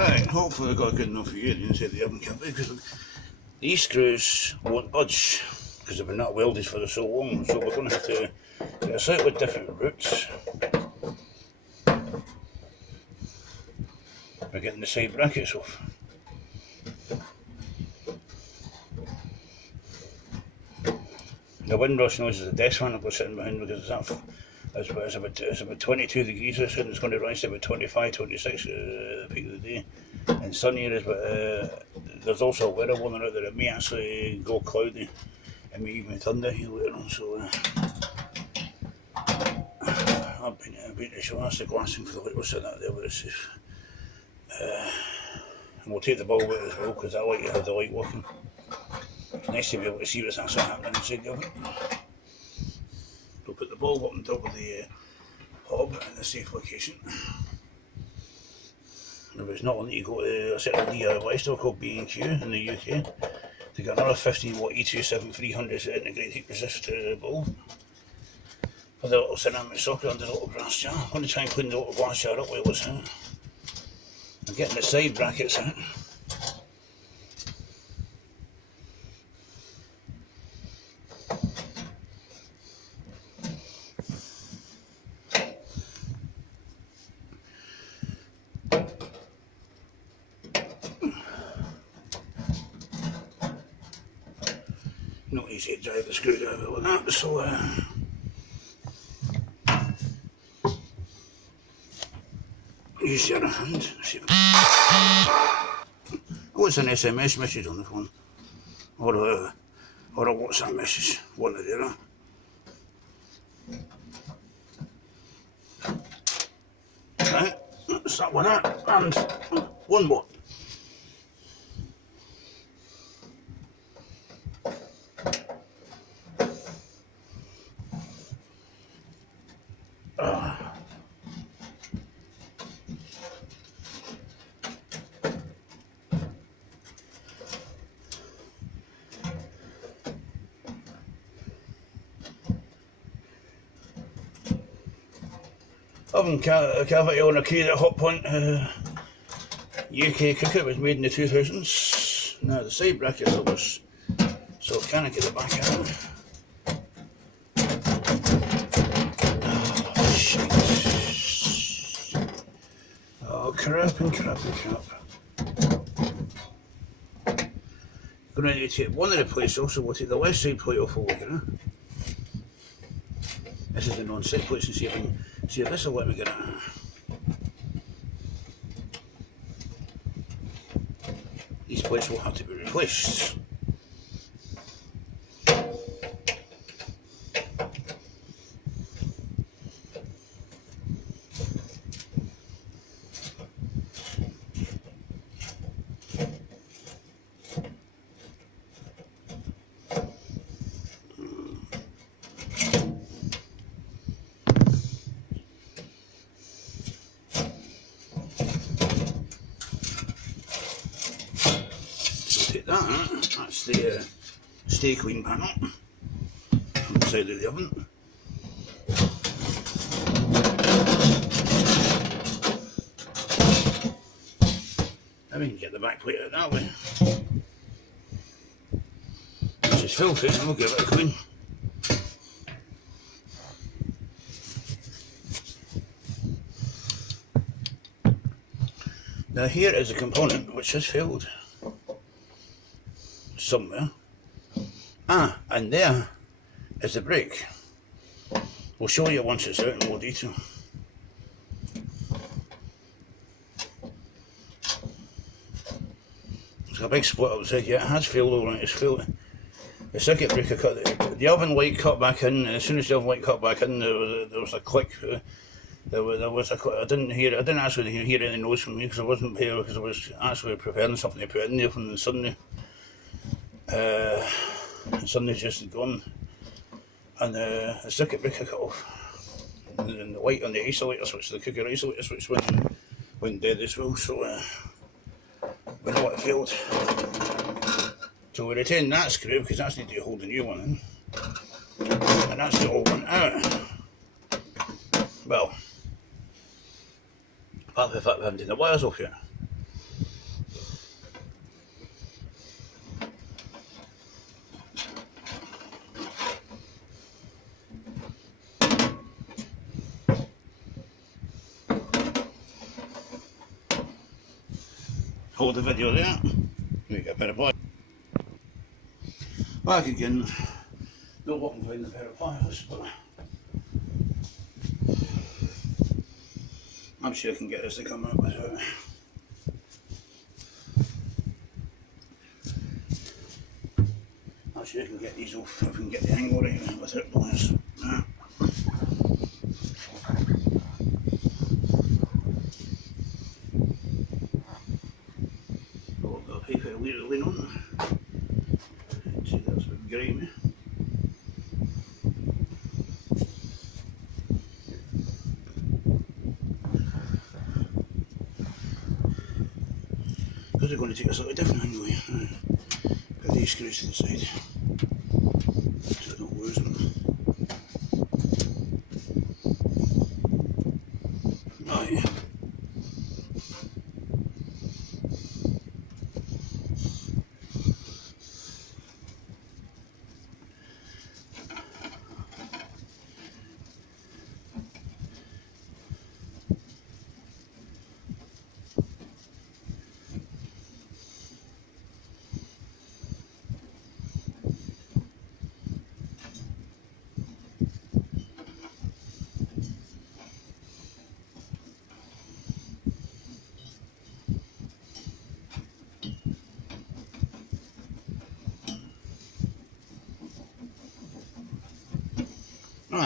Right, hopefully I got a good enough view inside the oven cavity, because these screws won't budge because they've been not welded for so long, so we're going to have to get a slightly different route by getting the side brackets off. The windrush noise is the desk fan I've got sitting behind, because it's about 22 degrees or so, and it's going to rise to about 25, 26 at the peak of the day. In some areas, but there's also a weather warning out there. It may actually go cloudy. It may even thunder here later on, so I've been to show us the glassing for the light. We'll set that there where it's safe. And we'll take the bulb out as well, because I like to have the light working. It's nice to be able to see what's actually happening inside the oven. We'll put the bulb up on top of the hob in a safe location. If it's not, we'll need to go to a certain DIY store called B&Q in the UK to get another 15 watt E27300 integrated heat resistor bulb for the little ceramic socket under the little glass jar. I'm going to try and clean the little glass jar up while it's out. I'm getting the side brackets out. Not easy to drive the screwdriver with that, so use your hand. Oh, it's an SMS message on the phone, or a WhatsApp message, one or the other. Right, that's that one out, and one more. Oven cavity on a Creator Hot Point UK cooker. Was made in the 2000s. Now the side brackets are loose, so can I get the back out? Oh shit! Oh crap and crap and crap! Going to need to take one of the plates off, so we'll take the left side plate off over. This is the non-stick plates, and see if this will let me get it. These plates will have to be replaced. That's the stay clean panel on the side of the oven. Then we can get the back plate out that way. This is filthy, and we'll give it a clean. Now here is a component which has failed somewhere. And there is the brake. We'll show you once it's out in more detail. There's a big split outside. Yeah, it has failed, alright, it's failed. The circuit breaker cut, the oven light cut back in, and as soon as the oven light cut back in, there was a click. There was a click. I didn't actually hear any noise from me, because I wasn't here, because I was actually preparing something to put in there, and suddenly just gone, and the circuit breaker cut off, and the light on the isolator switch, the cooker isolator switch went dead as well, so we know it failed. So we retain that screw, because that's needed to hold the new one in, and that's the old one out. Well, apart from the fact we haven't taken the wires off yet. hold the video there. Make a pair of pliers. Back again. No what can find a pair of pliers, but I'm sure I can get this to come out without. I'm sure I can get these off if we can get the angle right without pliers. Lean on. See, that's a bit grimy. Because we're going to take a slightly different angle here. Put these screws to the side so I don't lose them. Right.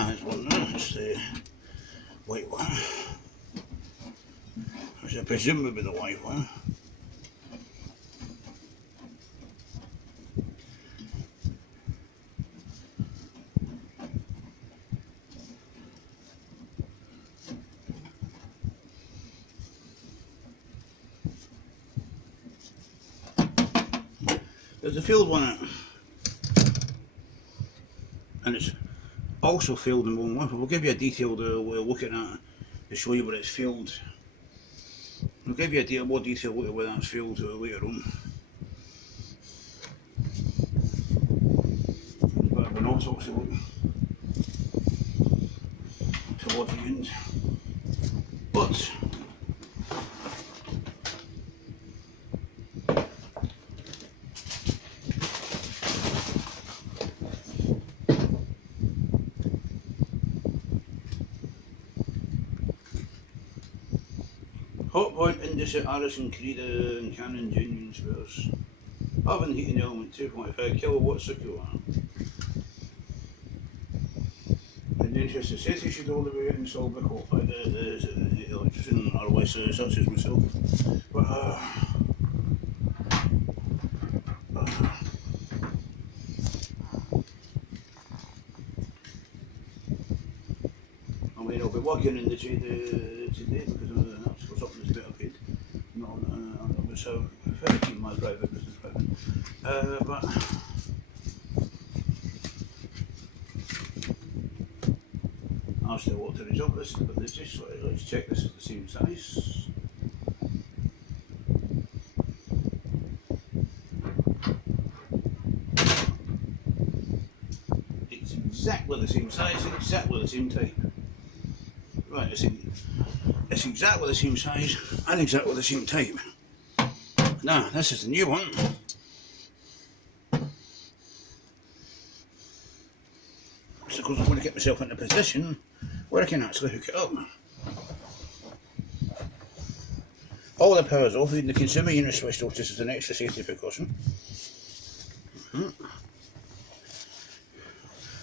There's one there, it's the white one, which I presume would be the white one. There's a field one, and it's also filled in one. We'll give you a detailed way of looking at it to show you where it's filled. We'll give you a more detailed look at where that's filled later on. But we're not obviously looking towards the end. But hot point indicate Allison Creed and Canon genuine spares. Oven heating element 2.5 kilowatt circular. In the interest of safety, should all the way installed by the electrician, otherwise such as myself. But I mean, I'll be working in the trade today because that's for something that's better paid. Not on the so very keen my private business private. But I'll still want the result of this, but let's check this is the same size. It's exactly the same size, exactly the same type. Right, it's exactly the same size and exactly the same type. Now, this is the new one. So, because I want to get myself into a position where I can actually hook it up. All the power's off, even the consumer unit switched off just as an extra safety precaution.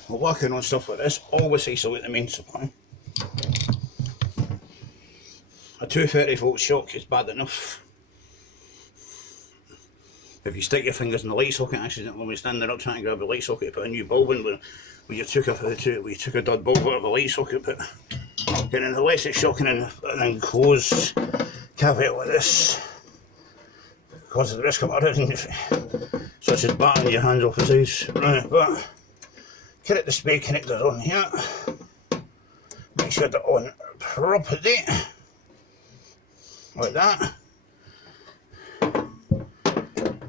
We're working on stuff like this, always isolate the main supply. A 230 volt shock is bad enough. If you stick your fingers in the light socket accidentally when you're standing up trying to grab a light socket to put a new bulb in, where you took a dud bulb out of a light socket, but getting in the less it's shocking in an enclosed caveat like this causes the risk of other injury, such as batting your hands off the sides. Right, but connect the spade connectors on here. Make sure they're on properly, like that.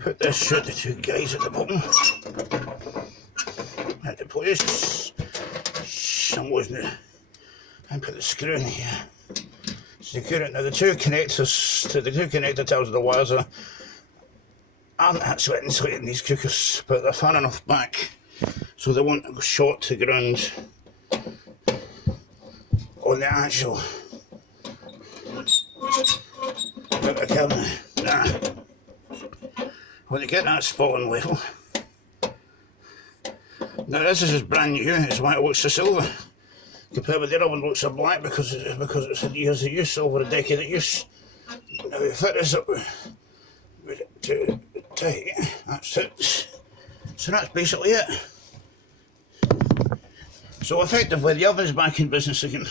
Put this through the two guys at the bottom into place. And put the screw in here. secure it. Now the two connectors to the two connector tails of the wires aren't actually insulating these cookers, but they're far enough back so they won't go short to ground on the actual camera. Nah. When you get that spot on level. Now this is just brand new, it's why it looks so silver. Compared with the other one, looks so black because it's had years of use, over a decade of use. Now we fit this up with it tight, that's it. So that's basically it. So effectively the oven's back in business again.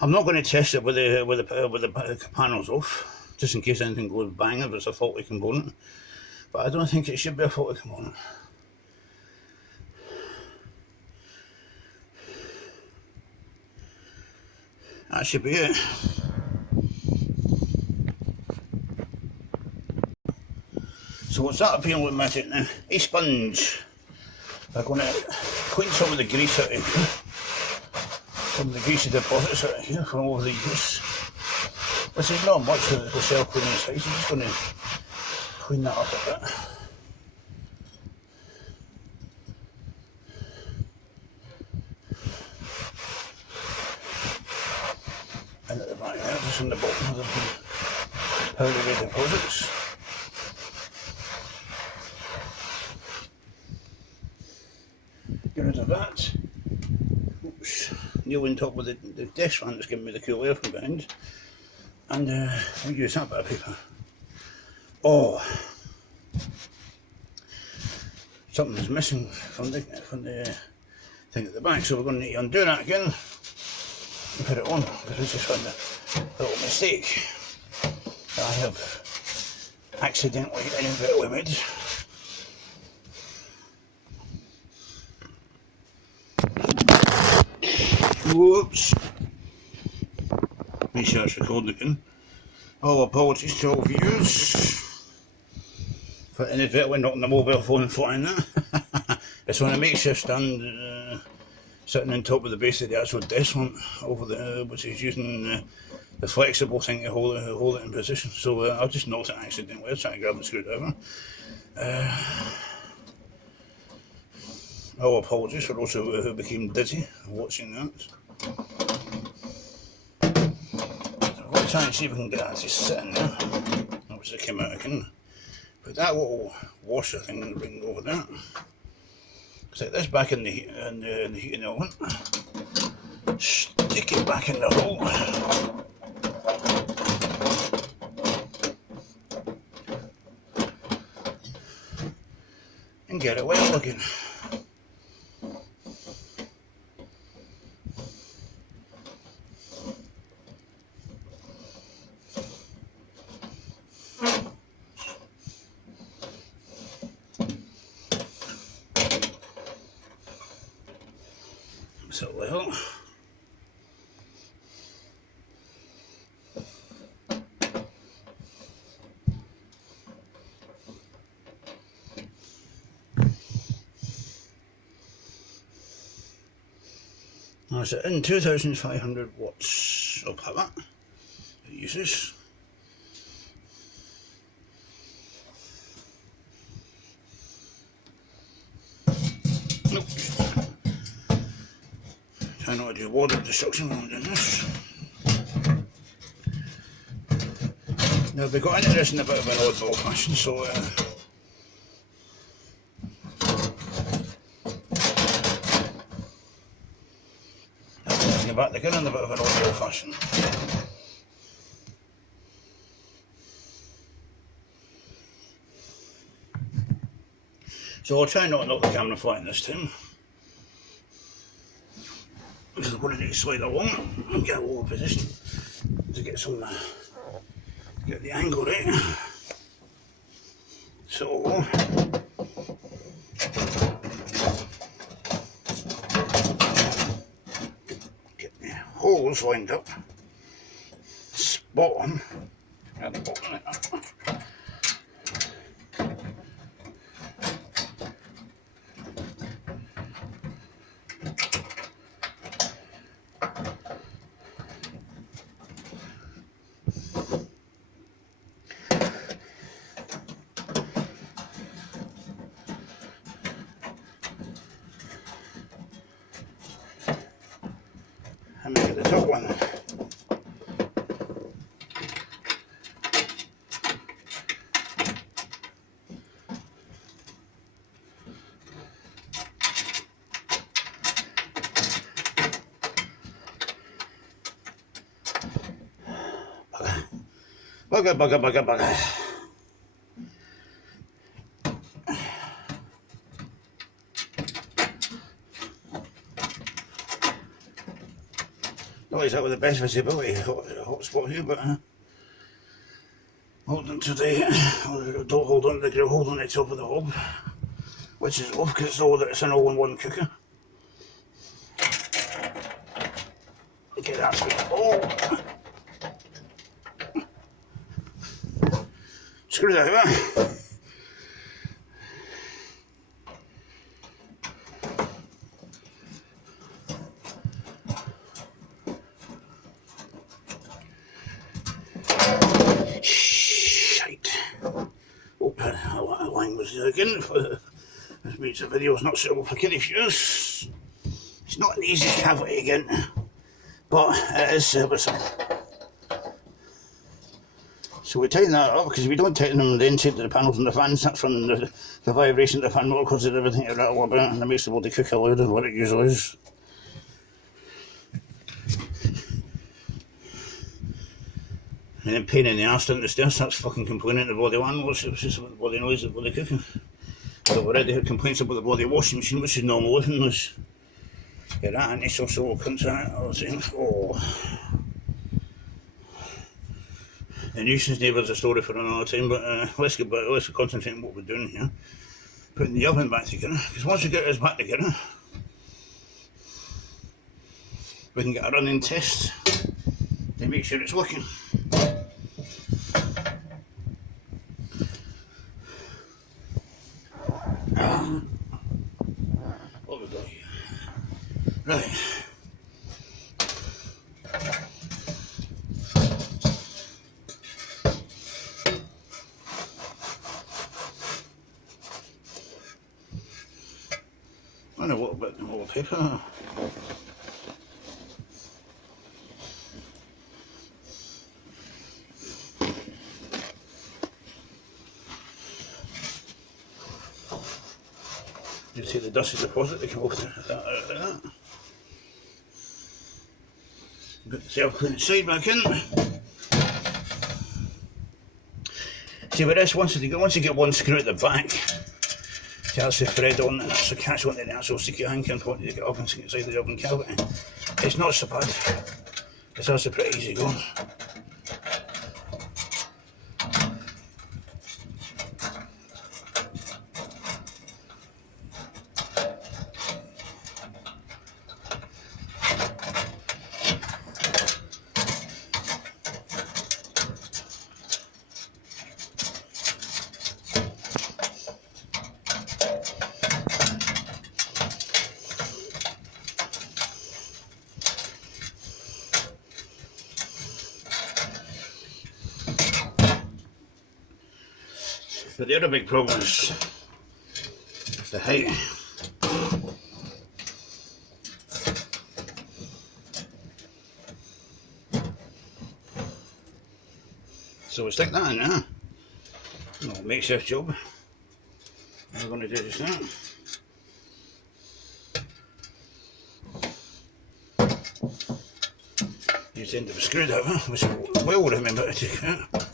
I'm not going to test it with the panels off, just in case anything goes bang if it's a faulty component. But I don't think it should be a faulty component. That should be it. So what's that appealing with magic now? A sponge. We're going to clean some of the grease out of here. Some of the greasy deposits out of here from over the years. This is not much of the self-cleaning size, I'm just going to clean that up a bit. And at the back there, just on the bottom of the powdery deposits. Get rid of that. Oops. Kneel on top of the desk fan that's giving me the cool air from behind. And we'll use that bit of paper. Oh, something's missing from the thing at the back, so we're going to need to undo that again and put it on, because we just found a little mistake that I have accidentally inadvertently made. Whoops. Make sure it's recording again. All apologies to all viewers for inadvertently knocking the mobile phone and flying that. It's on a makeshift stand sitting on top of the base of the actual desk lamp over the, which is using the flexible thing to hold it in position. So I'll just knocked it accidentally. I'll try to grab the screwdriver. All apologies for those who became dizzy watching that. So we'll try and see if we can get that to sit in there. Obviously it came out again. Put that little washer thing and bring it over there. Set this back in the heating element. Stick it back in the hole. And get it well again. So well. That's it in 2500 watts of power it uses. Nope. Try not to do water destruction while I'm doing this. Now we got into this in a bit of an oddball fashion, so back again in a bit of an oddball fashion. So I'll try not to knock the camera flying this time, because I'm going to need to slide along and get a lower position to get some get the angle right. So holes lined up, spot on at the bottom like that. Bugger, bugger, bugger, bugger. Not exactly the best visibility hot spot here, but hold on to the, don't hold on to the grill, hold on to the top of the hob, which is off because it's an all-in-one cooker. Get that sweet. Oh! Screw that over. Again, this means the video is not suitable for kiddie viewers. It's not an easy cavity again, but it is serviceable. So we tighten that up because we don't tighten them on the inside of the panels and the fans. That's when the vibration of the fan will cause everything to rattle about, and it makes the bloody cooker louder than what it usually is. And then pain in the arse down the stairs starts fucking complaining to the bloody landlords. It was just about the bloody noise of the bloody cooking. So I've already had complaints about the bloody washing machine, which is normal living noise. Yeah, that and it's also all cunts in it all the time. Oh. The nuisance neighbour's a story for another time, but let's concentrate on what we're doing here. Putting the oven back together, because once we get this back together, we can get a running test to make sure it's working. What have we got here? Right. And a little bit more paper. You see the dusty deposit that came off that out of that. Put the self-cleaning side back in. See with this, once you get one screw at the back, to actually thread on and actually catch onto the actual secure anchor and point to get up and stick inside the oven cavity, it's not so bad. It's actually pretty easy going. But the other big problem is the height. So we stick that in there. No makeshift job. What we're going to do just now. Use the end of a screwdriver, which I will remember to take out.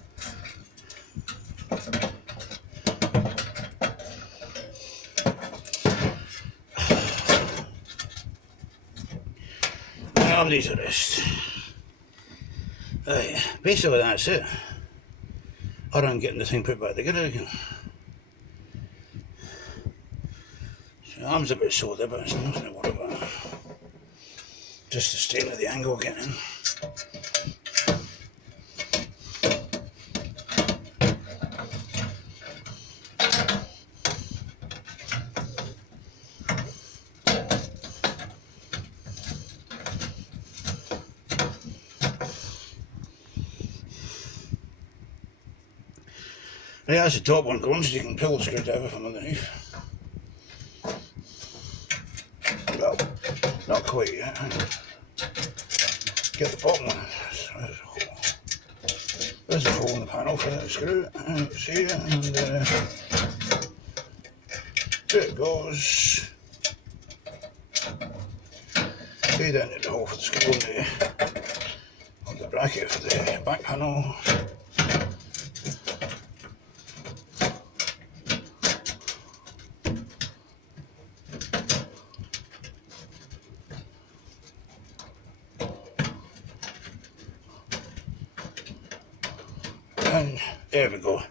These are rest. Right, basically that's it. Other than getting the thing put back together again. So the arm's a bit sore there, but it's nothing to worry about. Just the state of the angle getting. Right, that's the top one going, so you can pull the screwdriver from underneath. Well, not quite yet. Get the bottom one. There's a hole in the panel for that screw. See it, and there it goes. Feed it into the hole for the screw on the bracket for the back panel. And there we go.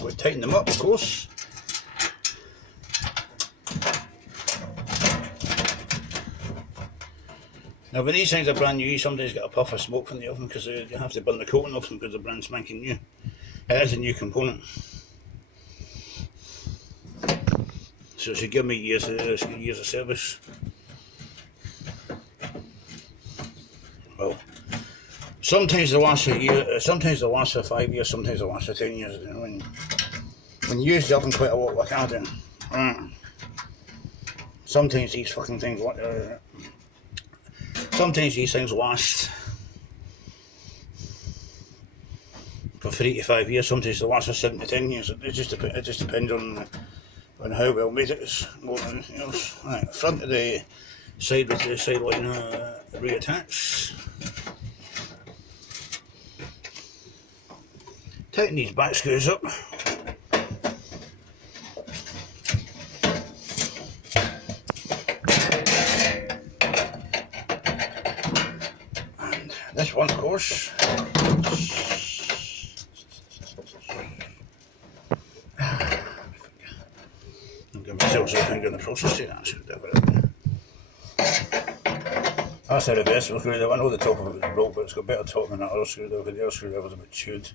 We'll tighten them up, of course. Now when these things are brand new, you sometimes get a puff of smoke from the oven because you have to burn the coating off them because they're brand spanking new. It is a new component. So it should give me years of service. Well, sometimes they last for a year, sometimes they last for 5 years, sometimes they last for 10 years. You know, when you use the oven quite a lot like I do, sometimes these fucking things sometimes these things last for 3 to 5 years, sometimes they last for 7 to 10 years. It just depends on how well made it is, more than anything else. Right, front of the side with the side line reattached. Tighten these back screws up. And this one, of course. I'll give myself a finger in the process to that screwdriver. That's a reversible screwdriver. I know the top of it is broke, but it's got better top than that other screwdriver. The other screwdriver's a bit chewed.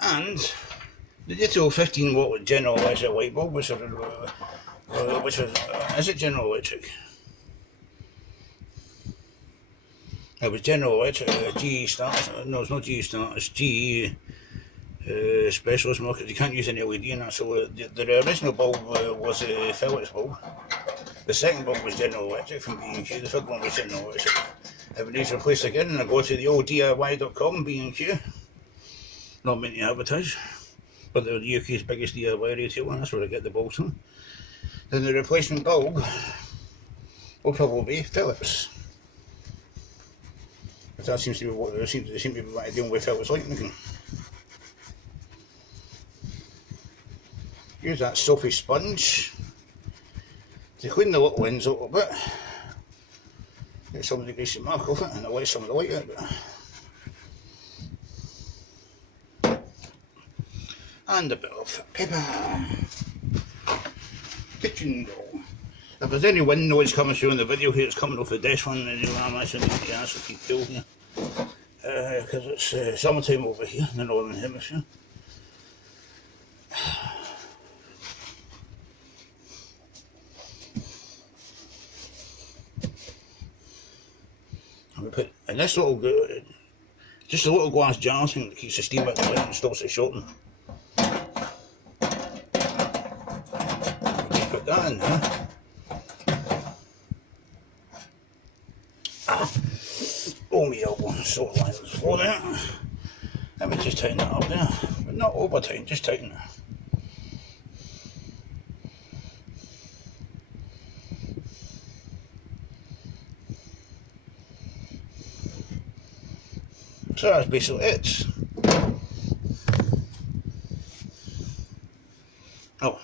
And the little 15 watt General Electric light bulb, which is it General Electric? It was General Electric, GE Start. No, it's not GE Start, it's GE Specialist Market. You can't use an LED in that. So the original bulb was a Philips bulb. The second bulb was General Electric from B&Q. The third one was General Electric. It needs replaced again, and I go to the old DIY.com, B&Q. Not meant to advertise, but they're the UK's biggest DIY retailer. That's where I get the bulbs from. Then the replacement bulb will probably be Philips. But that seems to be what they seem to be dealing with Philips lighting. Use that soapy sponge to clean the little ends out a bit. Get some of the greasy mark off it and I'll let some of the light out. And a bit of paper. Kitchen roll. If there's any wind noise coming through in the video here, it's coming off the desk one, and I'm actually going to ask to keep cool here. Because it's summertime over here in the northern hemisphere. And we put in this little, just a little glass jar thing that keeps the steam out the front and stops it shorting. Put that in there. Oh me elbow, so line on the floor there. Let me just tighten that up there, but not over tight, just tighten it. So that's basically it. Oh.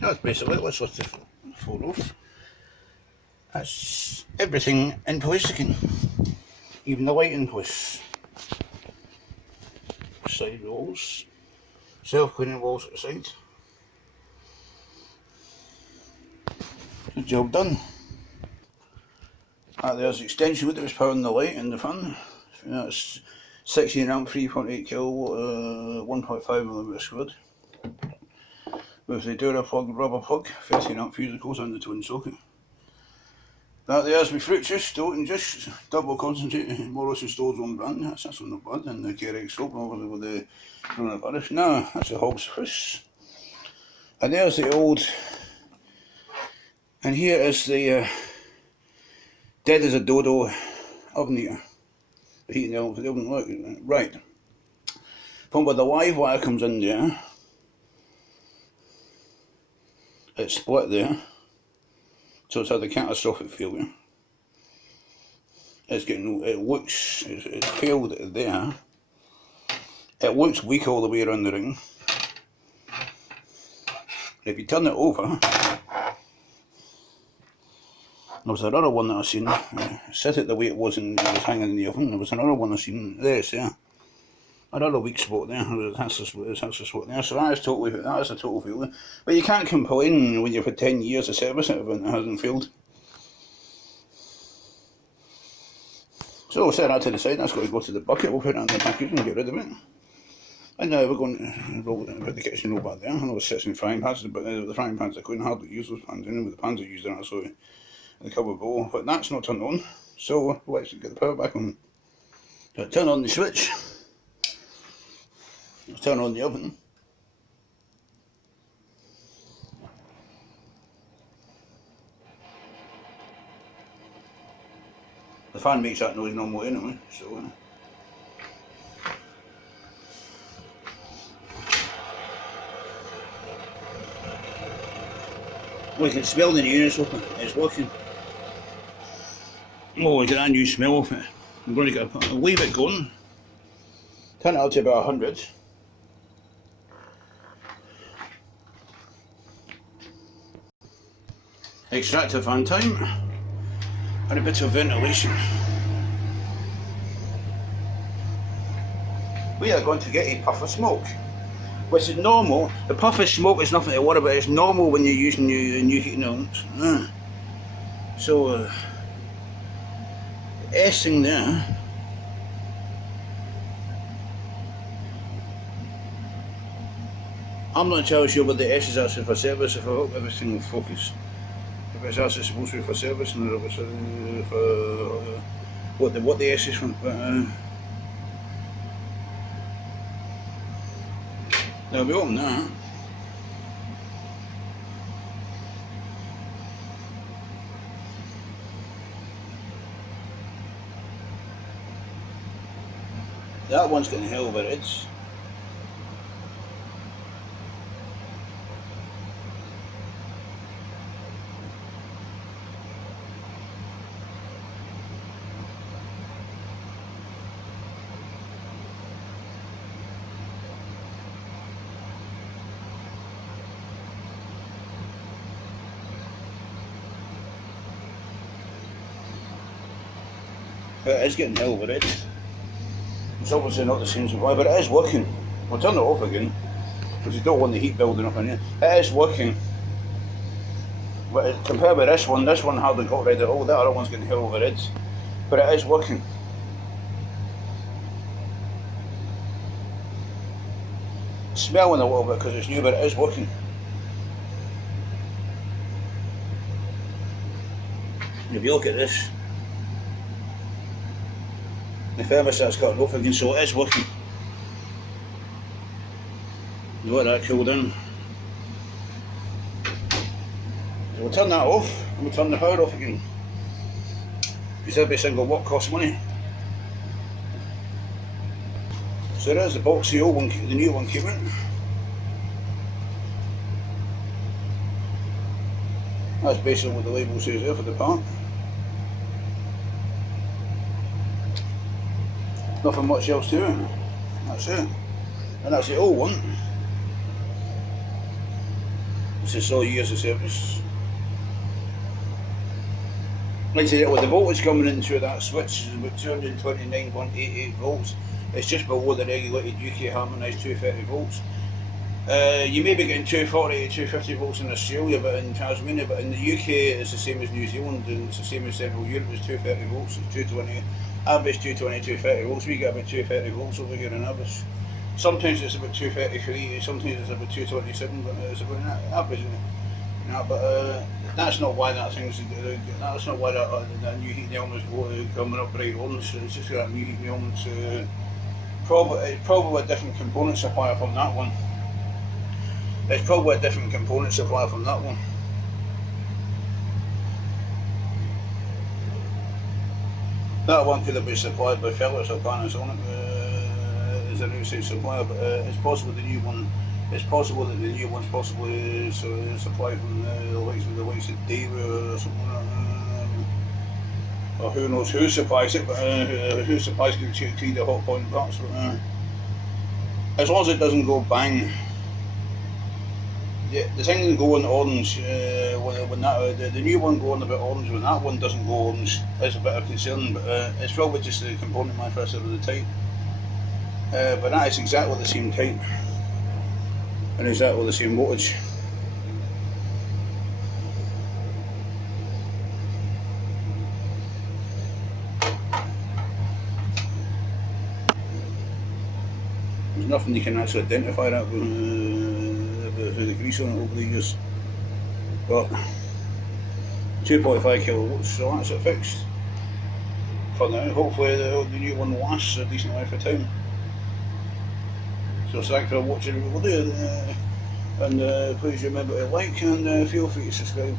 That's basically it. Let's lift the fold off. That's everything in place again. Even the light in place. Side rolls. Self-cleaning walls at the side. Good job done. There's the extension wood that was powering the light in the front. That's 16 amp, 3.8 kilowatt, 1.5mm squared. With the Duraplug rubber plug, 13 amp fuse goes on the twin socket. That there's my fruit juice, Stilton juice, double concentrated, Morrison Store's own brand. That's actually not bad. And the Kerrig soap, obviously with the Bruno Barish. No, that's a Hobbs Frizz. And there's the old, and here is the dead as a dodo oven heater. The heating element for the oven, look, right. From where the live wire comes in there, it's split there, so it's had the catastrophic failure. It's failed there. It looks weak all the way around the ring. If you turn it over, there was another one that I seen, set it the way it was and it was hanging in the oven. There was another one I seen, another weak spot there, that's the spot there, so that is a total failure. But you can't complain when you've had 10 years of service and it hasn't failed. So we'll set that to the side, that's got to go to the bucket, we'll put it in the package and get rid of it. And now we're going to put the kitchen roll back there. I know it sits in frying pans, but the frying pans, I couldn't hardly use those pans in, with the pans I used in it, so the cover bowl, but that's not turned on, so let's get the power back on. So turn on the switch, let's turn on the oven. The fan makes that noise normally anyway, so we can smell the units open, it's working. Oh, we get that new smell off it. I'm going to get a wee bit going. Turn it up to about 100. Extractor fan time. And a bit of ventilation. We are going to get a puff of smoke, which is normal. The puff of smoke is nothing to worry about, it's normal when you're using new heating elements. So, the S thing there, I'm not entirely sure what the S is actually for service, if I hope everything will focus. If it's actually supposed to be for service, and if it's for what the S is for. But, now we open that. That one's getting hell of a ridge. But it is getting hell of a red. It's obviously not the same supply, but it is working. We'll turn it off again, because you don't want the heat building up in here. It is working. But compared with this one hardly got rid of it all. That other one's getting hell of a red. But it is working. It's smelling a little bit because it's new, but it is working. If you look at this, the thermostat's got it off again, so it is working. You let that cool down. So we'll turn that off and we'll turn the power off again, because every single watt costs money. So there's the box, the old one, the new one came in. That's basically what the label says there for the part. Nothing much else to it. That's it. And that's the old one. This is all years of service. Like I said, with the voltage coming into that switch is about 229.88 volts. It's just below the regulated UK harmonised 230 volts. You may be getting 240 to 250 volts in Australia, but in Tasmania, but in the UK it's the same as New Zealand, and it's the same as Central Europe. It's 230 volts, it's 220, average 220, 230 volts. We get about 230 volts over here in average. Sometimes it's about 233, sometimes it's about 227, but it's about an average. But that's not why that's not why that new heating element is coming up right on. So it's just that new heating element's probably a different component supplier from that one. It's probably a different component supplier from that one. That one could have been supplied by Philips or Panasonic. Is an outside supplier, but it's possible the new one. It's possible that the new one's possibly supplied from the likes of David or something like that. Or who knows who supplies it, but who supplies the hot point parts. But, as long as it doesn't go bang. The thing going orange, when that the new one going a bit orange, when that one doesn't go orange, is a bit of concern. But it's probably just the component manufacturer of the type. But that is exactly the same type and exactly the same voltage. There's nothing you can actually identify that with the grease on it over the years. But 2.5 kilowatts, so that's it fixed for now. Hopefully the new one lasts a decent length of time. So thanks for watching everybody, and please remember to like and feel free to subscribe.